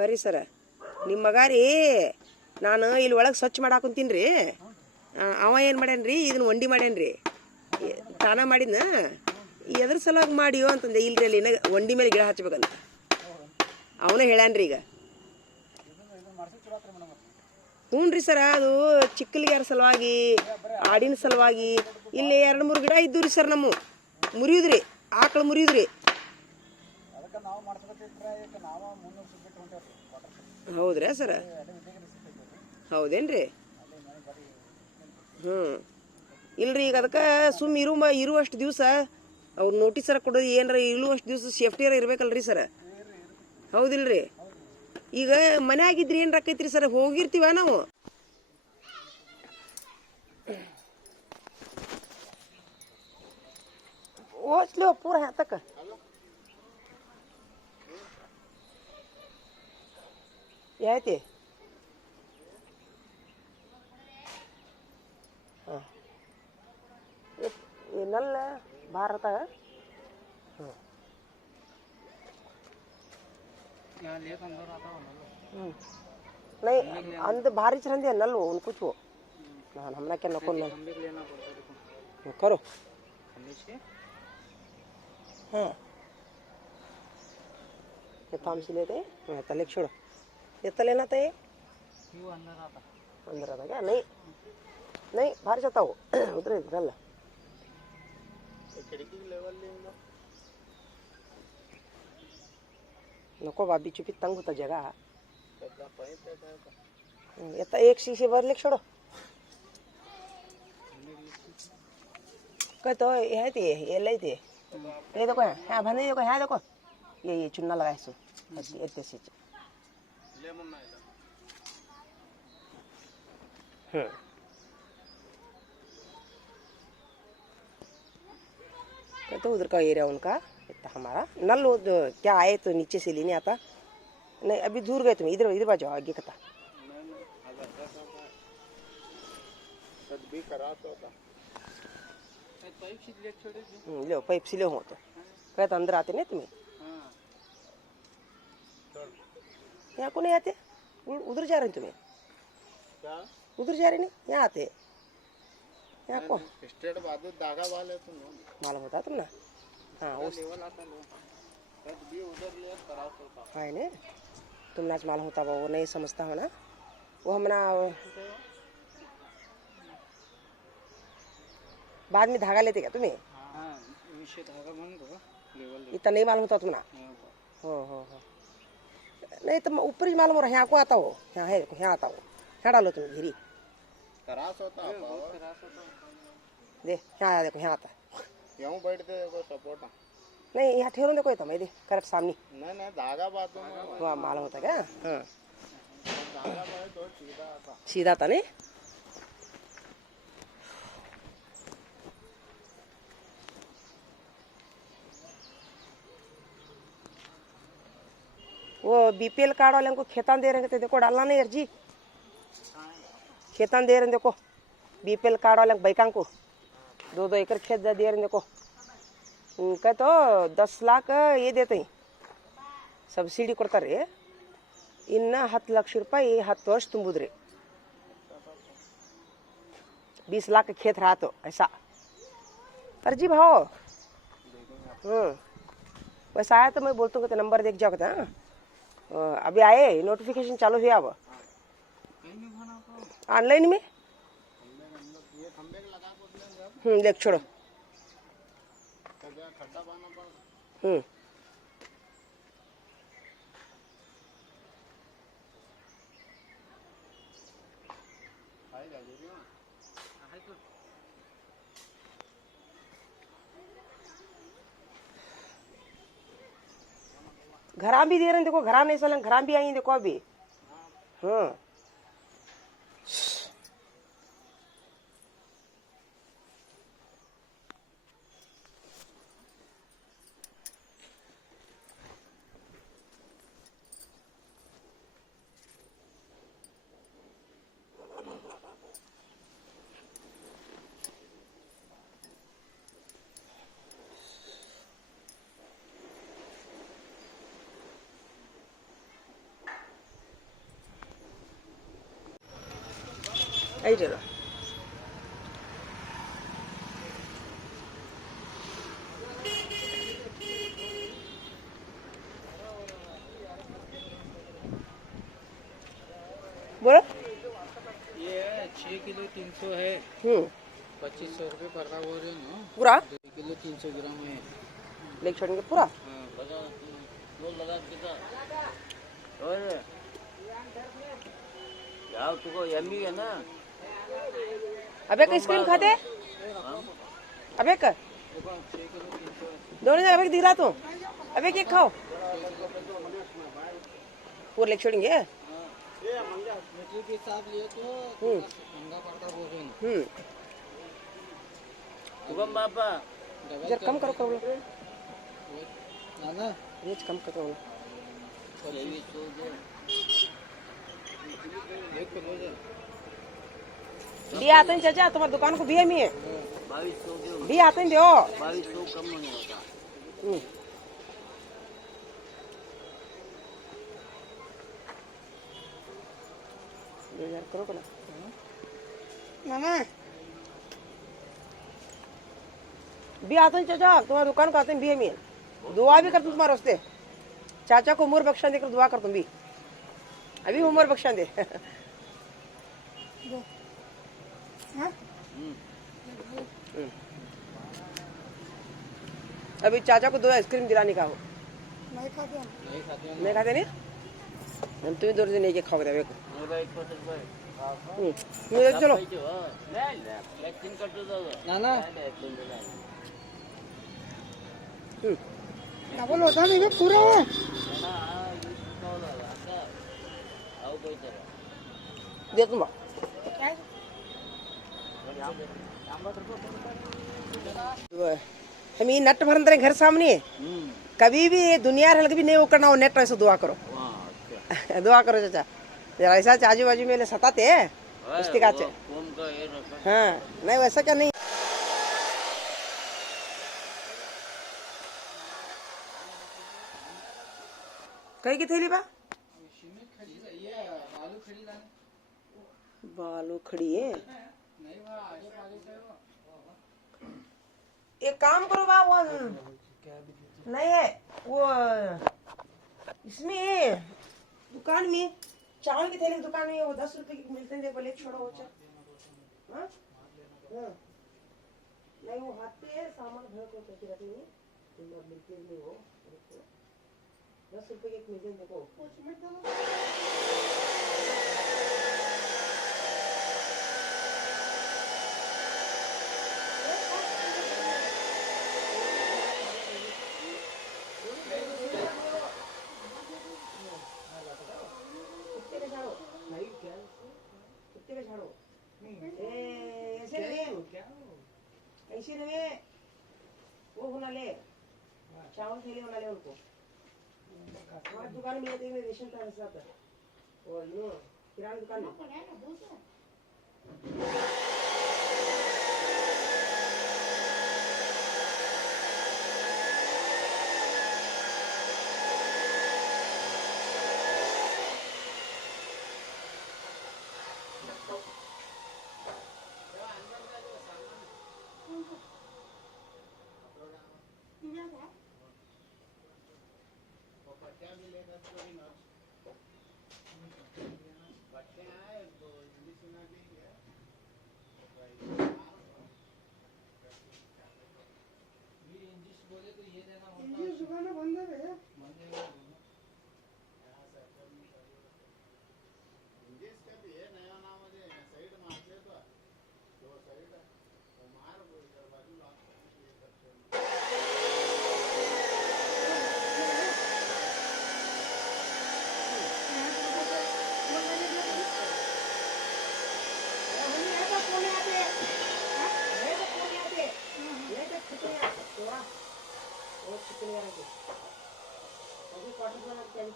ಬರ್ರಿ ಸರ ನಿಮ್ಮ ಮಗ ರೀ ನಾನು ಇಲ್ಲಿ ಒಳಗೆ ಸ್ವಚ್ಛ ಮಾಡಾಕುಂತೀನಿ ರೀ. ಅವ ಏನು ಮಾಡ್ಯಾನ್ರಿ ಇದನ್ನ ವಂಡಿ ಮಾಡ್ಯಾನ್ರಿ ತಾನ ಮಾಡಿದ್ನ. ಎದ್ರ ಸಲುವಾಗಿ ಮಾಡಿಯೋ ಅಂತಂದೆ. ಇಲ್ರಿ ಅಲ್ಲಿ ವಂಡಿ ಮೇಲೆ ಗಿಡ ಹಚ್ಬೇಕಂತ ಅವನೇ ಹೇಳ್ಯಾನ್ರಿ. ಈಗ ಹ್ಞೂ ರೀ ಸರ, ಅದು ಚಿಕ್ಕಲಿಗ್ಯಾರ ಸಲುವಾಗಿ ಆಡಿನ ಸಲುವಾಗಿ ಇಲ್ಲಿ 2-3 ಗಿಡ ಇದ್ದು ರೀ ಸರ್. ನಮ್ಮ ಮುರಿಯುದ್ರಿ ಆಕಳು ಮುರಿಯುದ್ರಿ. ಹೌದ್ರಾ ಸರ? ಹೌದೇನ್ರಿ? ಹ್ಞೂ ಇಲ್ರಿ ಈಗ ಅದಕ್ಕೆ ಇರುವಷ್ಟು ದಿವಸ ಅವ್ರು ನೋಟಿಸರ ಕೊಡೋದು ಏನಾರ ಇರುವಷ್ಟು ದಿವಸ ಸೇಫ್ಟಿಯರ ಇರ್ಬೇಕಲ್ರಿ ಸರ? ಹೌದಿಲ್ರಿ? ಈಗ ಮನ್ಯಾಗಿದ್ರಿ ಏನು ರಕ್ಕೈತ್ರಿ ಸರ್, ಹೋಗಿರ್ತೀವ ನಾವು. ಓಚ್ಲಿ ಪೂರ ಹತ್ತಕ್ಕ ಯಾಯ್ತಿ. ಹಾಂ ನಲ್ಲ ಭಾರತ. ಹ್ಞೂ नहीं अंद भारी चरंदी है नल वो उनको छो ना हमना क्या नको ना करो हाँ ये ताम से लेते हैं तले छोड़ो ये तले ना ते अंदर आता क्या नहीं नहीं भारी जाता वो उधर नल नको बाबी चुकी तंग होता जगह. येता एक शीशे भरले छोड़ो काय तो है ते ये ले ते ये देखो हां भने देखो हां देखो ये चुन्ना लगाए सो ऐसे से लेमन ना तो उधर का एरिया उनका इतना हमारा नल क्या आए तो नीचे से लेने आता नहीं. अभी दूर गए तुम इधर इधर बाजू आगे कता ले पाइप सिले हो तो कहते अंदर आते नहीं तुम्हें यहाँ को नहीं आते. उधर जा रहे हैं तुम्हें उधर जा रहे नहीं यहाँ आते यहाँ को धागा वाले मालूम होता तुम ना. हाँ उस हाँ ने तुम नाच मालूम होता वो नहीं समझता हो ना. वो हमना बाद में धागा लेते क्या तुम्हें? इतना नहीं मालूम होता तुम ना. हो नहीं तुम ऊपर ही मालूम हो रहा. यहाँ को आता हो यहाँ है यहाँ आता हो यहाँ डालो तुम घिरी दे यहाँ देखो यहाँ आता यहाँ बैठते सपोर्ट नहीं यहाँ ठेरो देखो तो मैं दे करप सामने नहीं धागा बात वहाँ मालूम होता क्या. हाँ सीधा था नहीं. वो बीपीएल कार्ड वाले को खेतान दे रहे थे देखो डालना नहीं अर्जी खेतान दे रहे देखो बीपीएल कार्ड वाले बैकां को 2-2 एकड़ खेत दे रहे देखो उनका तो 10 लाख ये देते हैं सब्सिडी ಕೊಡ್ತಾರೆ. ಇನ್ನು 10 ಲಕ್ಷ ರೂಪಾಯಿ 10 ವರ್ಷ ತುಂಬುದ್ರಿ 20 लाख खेत रहा तो ऐसा अर्जी भाव. वैसा आया तो मैं बोलता हूँ नंबर देख जाओ कहता. अभी आए नोटिफिकेशन चालू हुआ अब ऑनलाइन में. देख छोड़ो घरा भी दे रहे हैं देखो. घरा नहीं चलें घरा भी आई देखो अभी. हाँ ಐಟಲ್ಲ बोलो। ये 6 किलो 300 है, 2500 रुपये पर रहा बोल रहे हो पूरा 2 किलो 300 ग्राम है। लेग छोड़ेंगे पूरा। हाँ बता वो लगा कितना और यार तुमको यम्मी है ना। अबे का आइसक्रीम खाते अबे का 6 किलो 300 है। दोनों जगह अबे दिख रहा तो अबे केक खाओ पूरा लेग छोड़ेंगे। मीटर के हिसाब लिए तो महंगा पड़ता बोल रहे हो। सुगम बापा जरा कम करो करो ना ना रेट कम करो। दिया आते हैं चाचा तुम्हारी दुकान को दिया मैं 2200 दिया आते हैं दो 2200 कम नहीं होता। करो ना मामा भी आते हैं चाचा तुम्हारी दुकान को आते हैं भी मैं दुआ भी करता हूँ तुम्हारे वास्ते। चाचा को उम्र बख्शा देकर दुआ कर तुम भी अभी उम्र बख्शा दे। अभी चाचा को 2 आइसक्रीम दिलाने का हो नहीं खाते नहीं हम तुम्हें 2 दिन नहीं खाओगे अभी चलो ना ना बोलो होता नहीं पूरा हो दे तुम हम ये नट भर घर सामने कभी भी दुनिया हल्के भी नहीं वो करना हो नेट ऐसा दुआ करो दुआ करो चाचा जरा ऐसा आजू बाजू में सताते पुस्तिका हाँ नहीं वैसा क्या नहीं कहीं की थैली बा बालू खड़ी है। एक काम करो बा वो नहीं है वो इसमें दुकान में चावल की थैली की दुकान में वो 10 रुपए की मिलते हैं देखो लेक छोड़ो वो हाँ नहीं वो हाथ पे सामान भर को पैसे रखे नहीं मिलते नहीं वो 10 रुपए की एक मिलते हैं देखो ऐसे नहीं वो होना ले चावल थैली होना ले उनको हमारी दुकान में रेशन का हिस्सा था और नो किराना दुकान में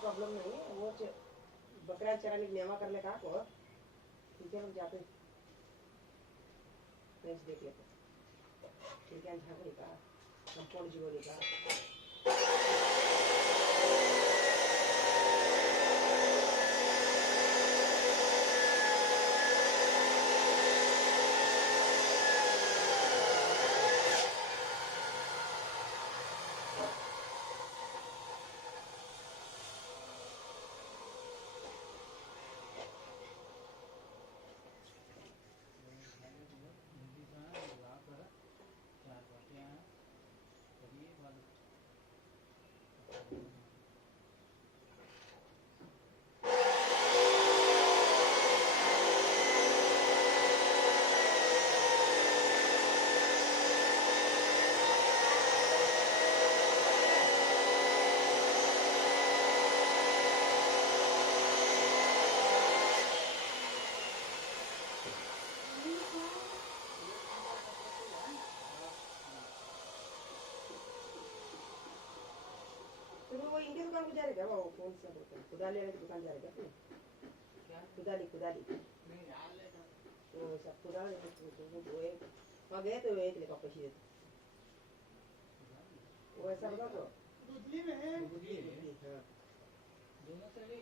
प्रॉब्लम नहीं है वो बकरा चराने की नेमा कर ले का को ठीक है हम जाते नेक्स्ट देख लेते ठीक है झागरी का कंपाउंड जीवोली का तो वो इनके दुकान को जा रहे क्या वो कौन सा दुकान कुदाली वाले की दुकान जा रहे क्या तुम कुदाली कुदाली वो सब कुदाली वो एक वहाँ गए तो एक लेकर पैसे देते वो ऐसा बता तो दुधली में है दुधली हाँ दोनों से ले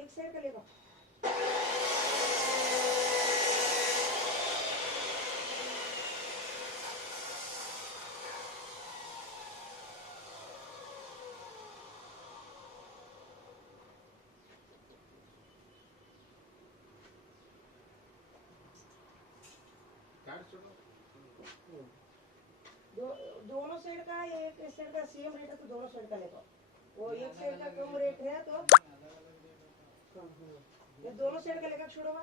एक साइड का लेगा दोनों साइड का एक साइड का सेम रेट है तो दोनों साइड का लेगा वो एक साइड का कम रेट है तो ये दोनों साइड का लेकर छोड़ोगा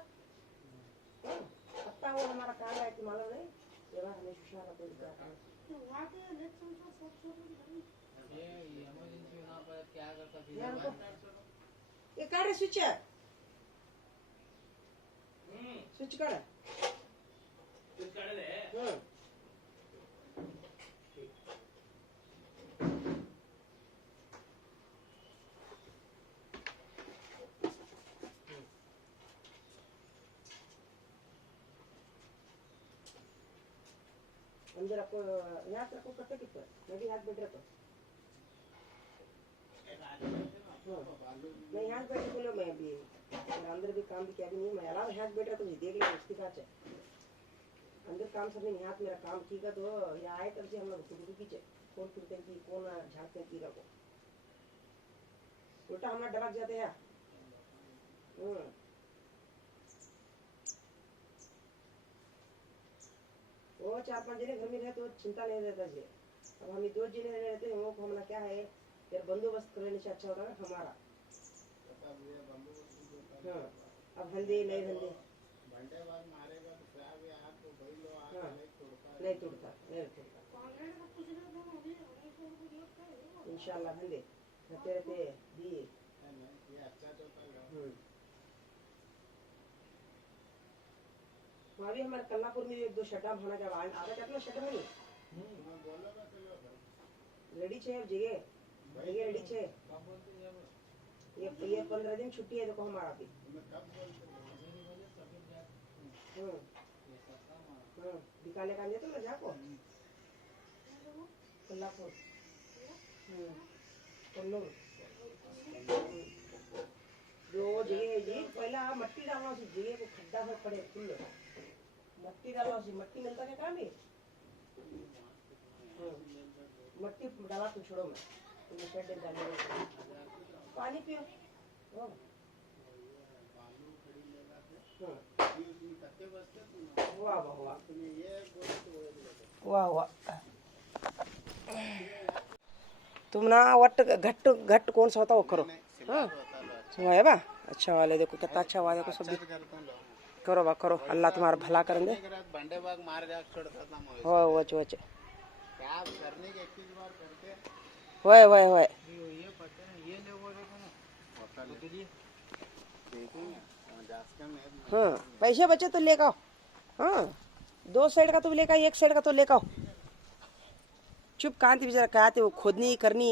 अब वो हमारा काम है कि मालूम नहीं ये बात हमें सुशाला कोई दिक्कत ये इमरजेंसी होना पर क्या करता फिर ये काट स्विच है स्विच काट ले अंदर आपको यहाँ रखो कट्टे कितना मैं भी हाथ बैठ रखो मैं यहाँ बैठ बोलो मैं भी अंदर भी काम भी क्या भी नहीं मैं अलावा हाथ बैठ रखो देख लो उसके साथ अंदर काम सब नहीं हाथ मेरा काम ठीक है तो यहाँ आए तब से हम लोग खुद पीछे कौन फिरते की कौन झाड़ते की रखो उल्टा हमारा डरक जाते हैं वो 4-5 जने घर में रहे तो चिंता नहीं रहता जी अब हम 2 जने रहते हैं वो हमारा क्या है यार बंदोबस्त करने से अच्छा होता है हमारा हाँ अब हल्दी नहीं हल्दी हाँ नहीं टूटता इंशाल्लाह हल्दी रहते रहते दिए वहाँ भी हमारे कल्लापुर में 1-2 शटा भाना जब आधा कितना शटा नहीं रेडी चाहिए जगह रेडी चाहिए ये 15 दिन छुट्टी है देखो हमारा भी दिखाने का तो ना जाको कल्लापुर कल्लूर जो जगह जी पहला मट्टी डालना उसी जगह को खड्डा में पड़े फुल मट्टी डालना उसी मट्टी मिलता क्या काम है मट्टी डाला तो छोड़ो मैं शेड डालने पानी पियो वाह वाह वाह वाह वाह तुम ना वट घट घट कौन सा होता वो करो हाँ है बा अच्छा वाले देखो कितना अच्छा हुआ देखो सब करो बा करो अल्लाह तुम्हारा भला करेंगे हो वच वच होए होए होए हाँ पैसे बचे तो लेकर आओ हाँ 2 साइड का तो लेकर 1 साइड का तो लेकर आओ चुप कांति बेचारा कहते वो खोदनी करनी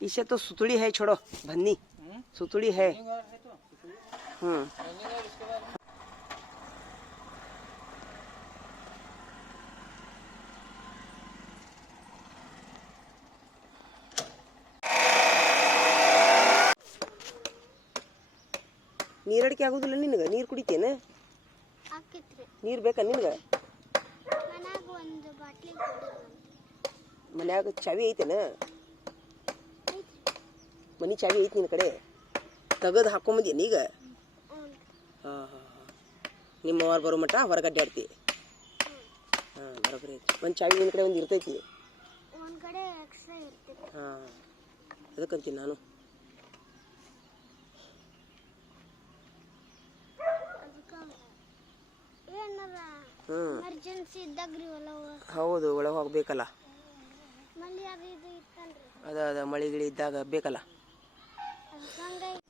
इसे तो सुतड़ी है छोड़ो भन्नी सुतड़ी है ನೀರಡಿಕೆ ಆಗೋದಿಲ್ಲ ನಿನಗೆ ನೀರು ಕುಡಿತೇನೆ ನೀರು ಬೇಕಾ ನಿನಗೆ ಮನ್ಯಾಗ ಚಾವಿ ಐತೇನ ಮನೆ ಚಾವಿ ಐತಿ ನಿನ್ನ ಕಡೆ ತೆಗೆದು ಹಾಕೊಂಬಂದೇನು ಈಗ? ಹಾಂ ಹಾಂ ಹಾಂ. ನಿಮ್ಮವ್ರು ಬರೋ ಮಟ್ಟ ಹೊರಗೆ ಅಡ್ಡಾಡ್ತಿ. ಹಾಂ ಬರೋಬ್ಬರಿ ಐತಿ. ಒಂದು ಚಾವಿ ನಿನ್ನ ಕಡೆ ಒಂದು ಇರ್ತೈತಿ. ಒಂದು ಕಡೆ ಎಕ್ಸ್ಟ್ರಾ ಇರ್ತೈತಿ. ಹಾಂ ಅದಕ್ಕಂತೀನಿ ನಾನು. ಏನಾರ ಎಮರ್ಜೆನ್ಸಿ ಇದ್ದಾಗ ರೀ ಹೌದು, ಒಳಗೆ ಹೋಗ್ಬೇಕಲ್ಲ. ಮಳೆ ಅದು ಇದು ಇತ್ತಲ್ರಿ, ಅದ ಮಳೆ ಗಿಳಿ ಇದ್ದಾಗ ಬೇಕಲ್ಲ. ಹಂಗಾಗಿ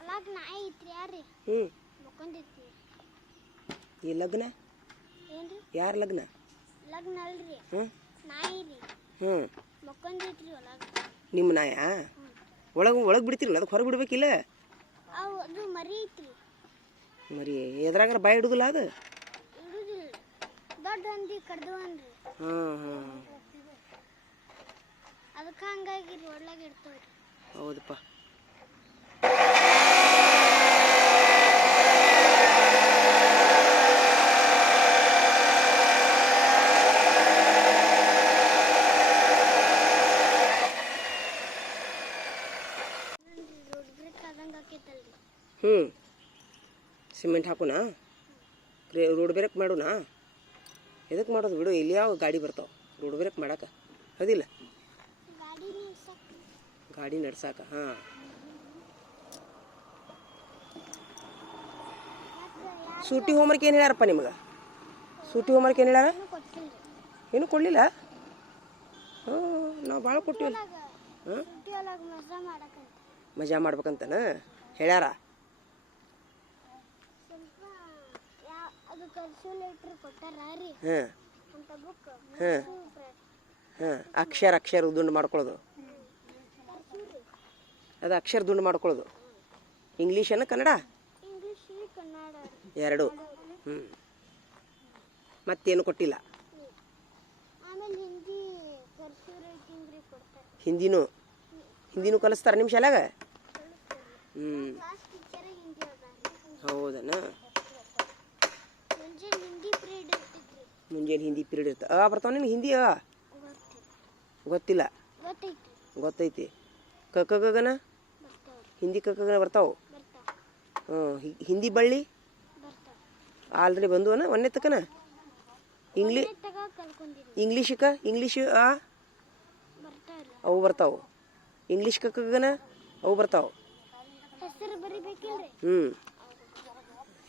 ಒಳಗೆ ನಾಯಿ ಐತ್ರಿ. ಯಾರ್ರಿ ಮಕ್ಕೊಂದಿತ್ರಿ. ಈ ಲಗ್ನ ಏನ್ರಿ? ಯಾರ ಲಗ್ನ? ಲಗ್ನ ಅಲ್ರಿ, ನಾಯಿ ರೀ. ಮಕ್ಕೊಂದಿತ್ರಿ ಒಳಗೆ. ನಿಮ್ಮ ನಾಯ ಒಳಗೆ ಬಿಡ್ತಿರಲ್ಲ, ಅದಕ್ಕೆ ಹೊರಗೆ ಬಿಡ್ಬೇಕಿಲ್ಲ. ಅದು ಮರಿ ಐತ್ರಿ. ಮರಿ ಎದ್ರಾಗಾರ ಬಾಯಿ ಹಿಡುದಿಲ್ಲ ಅದು? ಇಡುದಿಲ್ಲ, ದೊಡ್ಡ ಹಂದಿ ಕಡ್ದವನ್ರಿ. ಅದಕ್ಕೆ ಹಂಗಾಗಿ ಒಳಗೆ ಇಡ್ತಾವ್ರಿ. ಹೌದಪ್ಪ. ಸಿಮೆಂಟ್ ಹಾಕೋಣ, ರೋಡ್ ಬ್ರೇಕ್ ಮಾಡೋಣ. ಎದಕ್ಕೆ ಮಾಡೋದು ಬಿಡು, ಇಲ್ಲಿ ಯಾವ ಗಾಡಿ ಬರ್ತಾವೆ ರೋಡ್ ಬ್ರೇಕ್ ಮಾಡಕ್ಕೆ? ಹೌದಿಲ್ಲ, ಗಾಡಿ ನಡ್ಸಾಕ. ಹಾಂ ಸೂಟಿ ಹೋಮ್ವರ್ಕ್ ಏನು ಹೇಳ್ಯಾರಪ್ಪ ನಿಮ್ಗೆ? ಸೂಟಿ ಹೋಮ್ವರ್ಕ್ ಏನು ಹೇಳ್ಯಾರ? ಏನು ಕೊಡಲಿಲ್ಲ? ನಾವು ಭಾಳ ಕೊಟ್ಟಿವಿ. ಹಾಂ ಮಜಾ ಮಾಡ್ಬೇಕಂತನ ಹೇಳ್ಯಾರ. ಅಕ್ಷರ ದುಂಡು ಮಾಡ್ಕೊಳ್ಳೋದು, ಅದು ಅಕ್ಷರ ದುಂಡು ಮಾಡ್ಕೊಳ್ಳೋದು. ಇಂಗ್ಲೀಷನ್ನು ಕನ್ನಡ ಎರಡು. ಮತ್ತೇನು ಕೊಟ್ಟಿಲ್ಲ. ಹಿಂದಿನೂ ಕಲಿಸ್ತಾರೆ ನಿಮ್ಮ ಶಾಲ್ಯಾಗ? ಹೌದನ. ಮುಂಜಾನೆ ಹಿಂದಿ ಪೀರಿಯಡ್ ಇರ್ತದೆ. ಬರ್ತಾವ ನಿನ್ಗೆ ಹಿಂದಿ? ಗೊತ್ತಿಲ್ಲ? ಗೊತ್ತೈತಿ. ಕಗನ ಹಿಂದಿ ಕಗನ ಬರ್ತಾವೆ. ಹಿಂದಿ ಬಳ್ಳಿ ಆಲ್ರೆಡಿ ಬಂದುವನ ಒಂದೇ ತಕ್ಕನ. ಇಂಗ್ಲೀಷ್ ಅವು ಬರ್ತಾವೆ. ಇಂಗ್ಲೀಷ್ ಕಗನ ಅವು ಬರ್ತಾವೆ.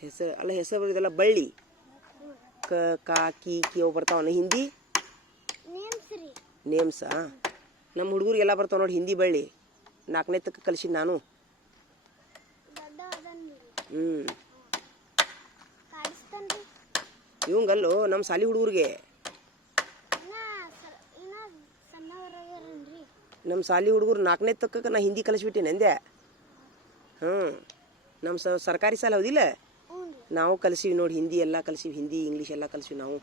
ಹೆಸರು ಅಲ್ಲ, ಹೆಸರು ಬರೋದಲ್ಲ, ಬಳ್ಳಿ ಕಾ ಕಿ ಅವು ಬರ್ತಾವನ. ಹಿಂದಿ ನೇಮ್ಸಾ? ನಮ್ಮ ಹುಡುಗರಿಗೆಲ್ಲ ಬರ್ತಾವೆ ನೋಡಿ ಹಿಂದಿ ಬಳ್ಳಿ. 4ನೇ ತಕ್ಕ ಕಲಿಸಿ ನಾನು. ಇವಂಗಲ್ಲೋ ನಮ್ಮ ಸಾಲಿ ಹುಡುಗರಿಗೆ. ನಮ್ಮ ಸಾಲಿ ಹುಡುಗರು 4ನೇ ತಕ್ಕ ನಾ ಹಿಂದಿ ಕಲಿಸ್ಬಿಟ್ಟೇನೆ ಅಂದೆ. ನಮ್ಮ ಸರ್ಕಾರಿ ಸಾಲ ಹೌದಿಲ್ಲ, ನಾವು ಕಲಿಸಿವಿ ನೋಡಿ. ಹಿಂದಿ ಎಲ್ಲ ಕಲಿಸಿವಿ, ಹಿಂದಿ ಇಂಗ್ಲೀಷ್ ಎಲ್ಲ ಕಲಿಸಿವಿ ನಾವು.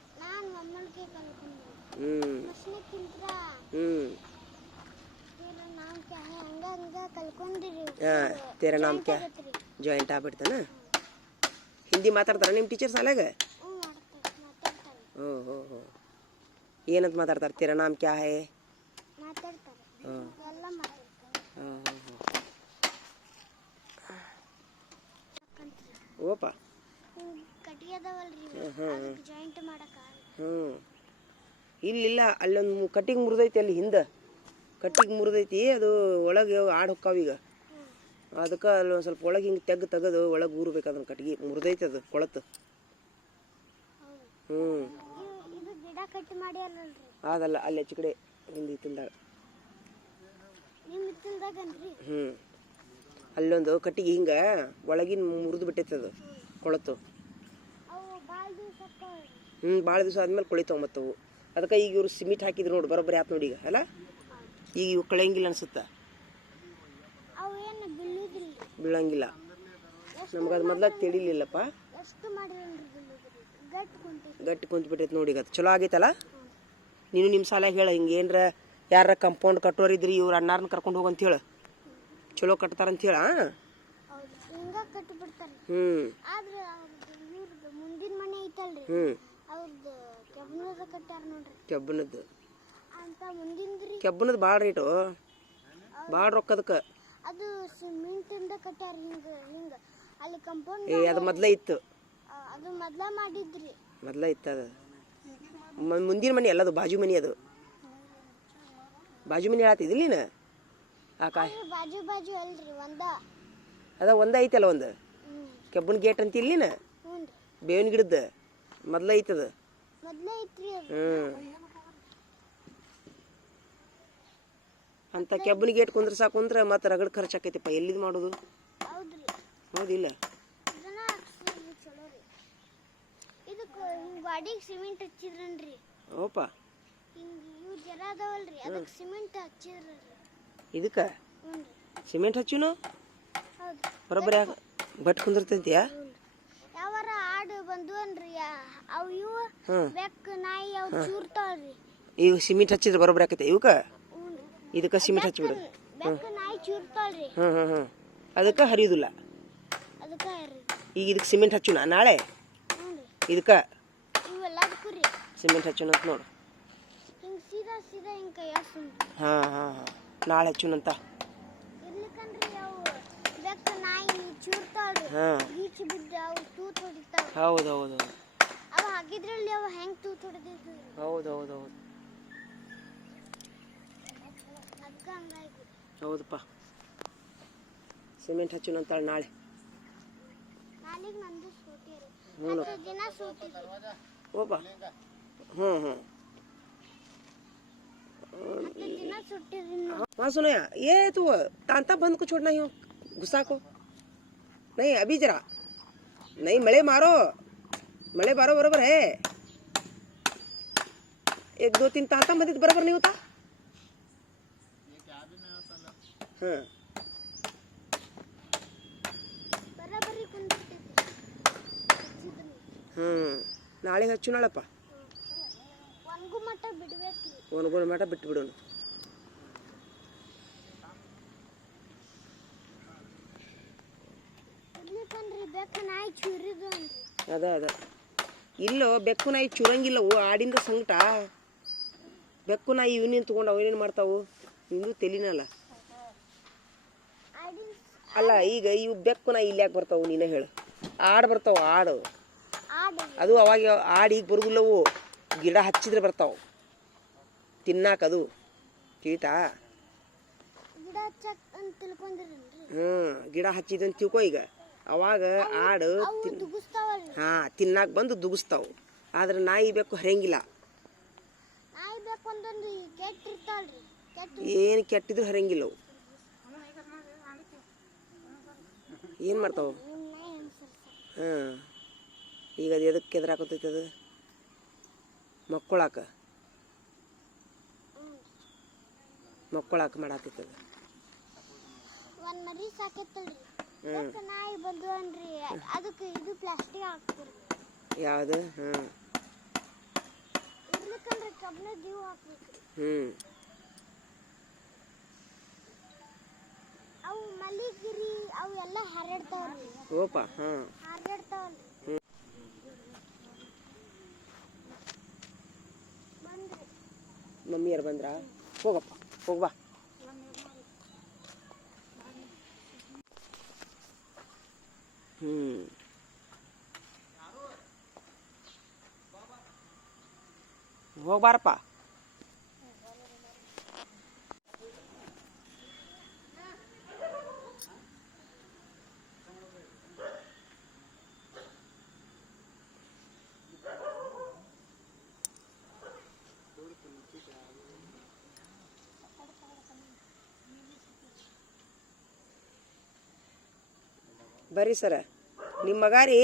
ತೇರ ನಾಮ್ ಕ್ಯಾ ಜಾಯಿಂಟ್ ಆಗ್ಬಿಡ್ತಾನ. ಹಿಂದಿ ಮಾತಾಡ್ತಾರ ನಿಮ್ಮ ಟೀಚರ್ ಸಾಲಾಗ? ಓಹೋ ಹೋ. ಏನಂತ ಮಾತಾಡ್ತಾರೆ? ತೇರ ನಾಮ್ ಕ್ಯಾ ಹೈ? ಓಪ. ಇಲ್ಲಿಲ್ಲ, ಅಲ್ಲೊಂದು ಕಟ್ಟಿಗೆ ಮುರಿದೈತಿ, ಅಲ್ಲಿ ಹಿಂದೆ ಕಟ್ಟಿಗೆ ಮುರಿದೈತಿ. ಅದು ಒಳಗೆ ಆಡು ಹೊಕ್ಕಾವೀಗ. ಅದಕ್ಕೆ ಅಲ್ಲಿ ಒಂದು ಸ್ವಲ್ಪ ಒಳಗೆ ಹಿಂಗೆ ತೆಗೆದು ಒಳಗೆ ಊರ್ಬೇಕು. ಅದನ್ನು ಕಟ್ಟಿಗೆ ಮುರಿದೈತಿ, ಅದು ಕೊಳತು. ಅದಲ್ಲ, ಅಲ್ಲಿ ಹೆಚ್ಚು ಕಡೆ ಹಿಂದೆ ಇತ್ತಿಲ್ದಾಗ. ಅಲ್ಲೊಂದು ಕಟ್ಟಿಗೆ ಹಿಂಗೆ ಒಳಗಿನ ಮುರಿದು ಬಿಟ್ಟೈತಿ, ಅದು ಕೊಳತು. ಭಾಳ ದಿವಸ ಆದ್ಮೇಲೆ ಕೊಳಿತಾವ ಮತ್ತವು. ಅದಕ್ಕೆ ಈಗ ಇವರು ಸಿಮೆಂಟ್ ಹಾಕಿದ್ರು ನೋಡಿ, ಬರೋಬ್ಬರಿ ಆಯ್ತು ನೋಡಿ ಈಗ. ಅಲ್ಲ, ಈಗ ಇವು ಕಳೆಯಂಗಿಲ್ಲ ಅನ್ಸುತ್ತಾ? ಬೀಳಂಗಿಲ್ಲ. ನಮ್ಗೆ ಅದು ಮೊದ್ಲಾಗ ತಿಳಿಲಿಲ್ಲಪ್ಪ. ಗಟ್ಟಿ ಕುಂತ್ಬಿಟ್ಟೈತೆ ನೋಡಿ. ಈಗ ಅದು ಚಲೋ ಆಗೈತಲ್ಲ. ನೀನು ನಿಮ್ಮ ಸಾಲಾಗ ಹೇಳ, ಹಿಂಗೆ ಏನರ ಯಾರ ಕಂಪೌಂಡ್ ಕಟ್ಟೋರಿದ್ರಿ ಇವ್ರು ಅಣ್ಣಾರನ್ನ ಕರ್ಕೊಂಡು ಹೋಗಂತ ಹೇಳ, ಚಲೋ ಕಟ್ತಾರಂತ ಹೇಳ. ಕೆಬ್ಬನದ್ದು ಅಂತ ಮುಂದಿಂದ್ರಿ ಕೆಬ್ಬನದ ಭಾಳ ರೇಟು, ಭಾಳ ರೊಕ್ಕ ಅದಕ್ಕೆ. ಅದು ಸಿಮೆಂಟ್ ಇಂದ ಕಟ್ಟಾರ ಹಿಂಗ ಹಿಂಗ ಅಲ್ಲಿ ಕಂಪೌಂಡ್ ಅದು ಮೊದ್ಲೇ ಇತ್ತು, ಅದು ಮೊದ್ಲ ಮಾಡಿದ್ರಿ. ಮೊದ್ಲೇ ಇತ್ತು ಅದು. ಮುಂದಿನ ಮನೆ ಅಲ್ಲ, ಅದು ಬಾಜು ಮನೆ, ಅದು ಬಾಜು ಮನೆ ಹೇಳತ್ತಿದ್ದಿಲ್ಲ ನೀನು. ಬಾಜು ಬಾಜು ಅಲ್ರಿ ಒಂದ ಅದ ಒಂದ ಐತಲ್ಲ, ಒಂದು ಕೆಬ್ಬನ ಗೇಟ್ ಅಂತ ಇಲ್ಲಿ ನೀನು. ಬೇವಿನ ಗಿಡದ ಮೊದ್ಲೇ ಐತದ, ಮೊದ್ಲೇ ಐತ್ರಿ ಅದು. ಅಂತ ಕೆಬ್ಬನ ಗೇಟ್ ಕುಂದ್ರೆ ಸಾಕುಂದ್ರೆ ಮತ್ತೆ ರಗಡ್ ಖರ್ಚು ಆಕೈತಿಪ್ಪ. ಎಲ್ಲಿದ್ ಮಾಡೋದು? ಹೌದ್ರಿ, ಹೌದಿಲ್ಲ? ಇದನ್ನ ಹಾಕ್ಸಿದ್ರಿ ಚಲೋ ರೀ. ಇದಕ್ಕೆ ಹಿಂಗ ಗಾಡಿಗೆ ಸಿಮೆಂಟ್ ಹಚ್ಚಿದ್ರನ್ರಿ. ಓಪ, ಹಿಂಗ ಇವು ಜರ ಅದಾವಲ್ರಿ, ಅದಕ್ಕೆ ಸಿಮೆಂಟ್ ಹಚ್ಚಿದ್ರಿ. ಇದಕ್ಕೆ ಸಿಮೆಂಟ್ ಹಚ್ಚುನು ಹೌದ್ರಿ. ಬರೋಬ್ಬರಿ ಬಟ್ ಕುಂದಿರ್ತೈತಿಯಾ? ಯಾವಾರ ಆಡು ಬಂದು ಅನ್ರಿ, ಅವು ಇವು ಬೆಕ್ಕು ನಾಯಿ ಅವು ಚೂರ್ತಾವ್ರಿ. ಈಗ ಸಿಮೆಂಟ್ ಹಚ್ಚಿದ್ರೆ ಬರೋಬ್ಬರಿ ಆಕೈತೆ ಇವಕ್ಕೆ. ಇದಕ್ಕೆ ಸಿಮೆಂಟ್ ಹಚ್ಚಿಬಿಡು. ಬೆಕ್ಕು ನಾಯಿ ಚೂರ್ತಾವ್ರಿ. ಅದಕ್ಕೆ ಹರಿಯುದಿಲ್ಲ. ಅದಕ್ಕೆ ಈಗ ಇದಕ್ಕೆ ಸಿಮೆಂಟ್ ಹಚ್ಚುನ ನಾಳೆ. ಇದಕ್ಕೆ ಇವೆಲ್ಲದಕ್ಕೂ ರೀ ಸಿಮೆಂಟ್ ಹಚ್ಚುನ ಅಂತ ನೋಡು. ಹಿಂಗ ಸೀದಾ ಸೀದಾ ಹಿಂಗ ಕೈ ನಾಳೆ ಹಚ್ಚುನಂತ. ಇರ್ಲಿಕ್ಕಂದ್ರಿ ಅವು ಬೆಕ್ಕು ನಾಯಿ ಚೂರ್ತಾವ್ರಿ, ಈಚೆ ಬಿದ್ದು ಅವು ತೂತ್ ಹೊಡಿತಾವ. ಹೌದೌದು, ಅವು ಹಾಕಿದ್ರಲ್ಲಿ ಅವು ಹೆಂಗ್ ತೂತ್ ಹೊಡೆದಿದ್ವಿ. ಹೌದೌದೌದು, ಅದಕ್ಕೆ ಹಂಗಾಯ್ತು. ಹೌದಪ್ಪ, ಸಿಮೆಂಟ್ ಹಚ್ಚುನಂತಾಳೆ ನಾಳೆ. ನಾಳೆಗೆ ನಂದು ಸೂಟಿ ರೀ, 10 ದಿನ ಸೂಟಿ ರೀ. ಓಪ, 10 ದಿನ छुट्टी दिन हाँ सुनो यार, ये तो तांता बंद को छोड़ना ही हो, गुस्सा को नहीं अभी जरा नहीं, मले मारो बरोबर है। 1 2 3 तांता मत बराबर नहीं होता। हाँ बराबरी ನಾಳೆ ಹಚ್ಚು ನಾಳಪ್ಪ, ಒಣಗು ಮಟ್ಟ ಬಿಡಬೇಕು, ಒಣಗು ಮಟ್ಟ ಬಿಟ್ಟು ಬಿಡೋಣ. ಬೆಕ್ಕು ನಾಯಿ ಚೂರಿದು ಅದ ಇಲ್ಲೋ, ಬೆಕ್ಕು ನಾಯಿ ಚೂರಂಗಿಲ್ಲವು, ಆಡಿಂದ ಸಂಕಟ. ಬೆಕ್ಕು ನಾಯಿ ಇವನೇನು ತಗೊಂಡು ಅವನೇನು ಮಾಡ್ತಾವು, ನಿಂದು ತೆಲಿನಲ್ಲ. ಅಲ್ಲ ಈಗ ಇವು ಬೆಕ್ಕು ನಾಯಿ ಇಲ್ಲಿ ಯಾಕೆ ಬರ್ತಾವು ನೀನೇ ಹೇಳು? ಆಡು ಬರ್ತಾವ, ಆಡು ಅದು ಅವಾಗ ಆಡು ಈಗ ಬರುದಿಲ್ಲವು, ಗಿಡ ಹಚ್ಚಿದ್ರೆ ಬರ್ತಾವ ತಿನ್ನಾಕ. ಅದು ತಿಳಿತಾ? ಗಿಡ ಹಚ್ಚಿದಂತ ತಿಳ್ಕೊ. ಈಗ ಅವಾಗ ಆಡು ತಿನ್ನಾಕ ಬಂದು ದುಗಿಸ್ತಾವ, ಆದ್ರೆ ನಾಯಿ ಬೆಕ್ಕು ಹರಿಯಂಗಿಲ್ಲ. ಏನು ಕೆಟ್ಟಿದ್ರು ಹರಿಯಂಗಿಲ್ಲವು. ಏನು ಮಾಡ್ತಾವ? ಈಗ ಅದು ಎದಕ್ಕೆ ಎದುರಾಕತೈತಿ? ಅದು ಮಕ್ಕಳಾಕ ಮಾಡಾಕೈತಿ. ಅದು ಒಂದು ಮರಿ ಸಾಕೈತಲ್ರಿ, ನಾಯಿ ಬಂದು ಅನ್ರಿ, ಅದಕ್ಕೆ ಇದು ಪ್ಲಾಸ್ಟಿಕ್ ಹಾಕ್ತೀರಿ. ಯಾವುದು? ಇರ್ಲಿಕ್ಕಂದ್ರೆ ಕಬ್ಬನ ಜೀವ ಹಾಕ್ಬೇಕ್ರಿ. ಅವು ಮಲ್ಲಿಗಿರಿ ಅವು ಎಲ್ಲ ಹರಡ್ತಾವ್ರಿ. ಓಪ, ಹರಡ್ತಾವಲ್ರಿ. ಮಮ್ಮಿಯರು ಬಂದ್ರ? ಹೋಗಪ್ಪ, ಹೋಗ್ಬಾ. ಹೋಗ್ಬಾರಪ್ಪ. ಬರ್ರಿ ಸರ, ನಿಮ್ಮ ಮಗ ರೀ,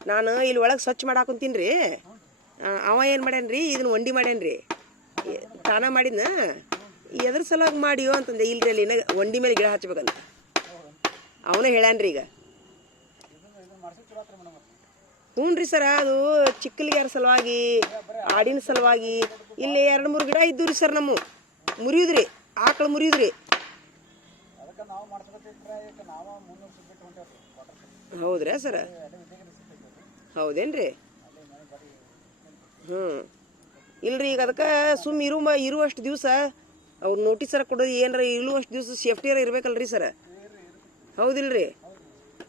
ನಾನು ಇಲ್ಲಿ ಒಳಗೆ ಸ್ವಚ್ಛ ಮಾಡಾಕೊಂತೀನಿ ರೀ. ಅವ ಏನು ಮಾಡ್ಯಾನ್ರಿ, ಇದನ್ನ ವಂಡಿ ಮಾಡ್ಯಾನ್ರಿ, ತಾನ ಮಾಡಿದ್ನ. ಎದ್ರ ಸಲುವಾಗಿ ಮಾಡಿಯೋ ಅಂತಂದೆ. ಇಲ್ರಿ ಅಲ್ಲಿ ವಂಡಿ ಮೇಲೆ ಗಿಡ ಹಚ್ಬೇಕಂತ ಅವನು ಹೇಳ್ಯಾನ್ರಿ. ಈಗ ಹ್ಞೂ ರೀ ಸರ, ಅದು ಚಿಕ್ಕಲಿಗ್ಯಾರ ಸಲುವಾಗಿ, ಆಡಿನ ಸಲುವಾಗಿ. ಇಲ್ಲಿ 2 3 ಗಿಡ ಇದ್ದು ರೀ ಸರ್, ನಮ್ಮ ಮುರಿಯುದ್ರಿ, ಆಕಳು ಮುರಿಯುದ್ರಿ. ಹೌದ್ರಾ ಸರ? ಹೌದೇನ್ರಿ? ಇಲ್ರಿ ಈಗ ಅದಕ್ಕೆ ಸುಮ್ಮ ಇರುವಷ್ಟು ದಿವಸ ಅವ್ರು ನೋಟಿಸರ ಕೊಡೋದು ಏನಾರ ಇರುವಷ್ಟು ದಿವಸ ಸೇಫ್ಟಿಯರ ಇರ್ಬೇಕಲ್ರಿ ಸರ್ ಹೌದಿಲ್ರಿ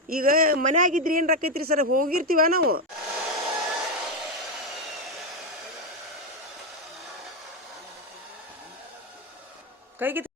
ಈಗ ಮನೆ ಆಗಿದ್ರಿ ಏನು ರಕ್ಕೈತ್ರಿ ಸರ್ ಹೋಗಿರ್ತೀವ ನಾವು ಕೈಗೆ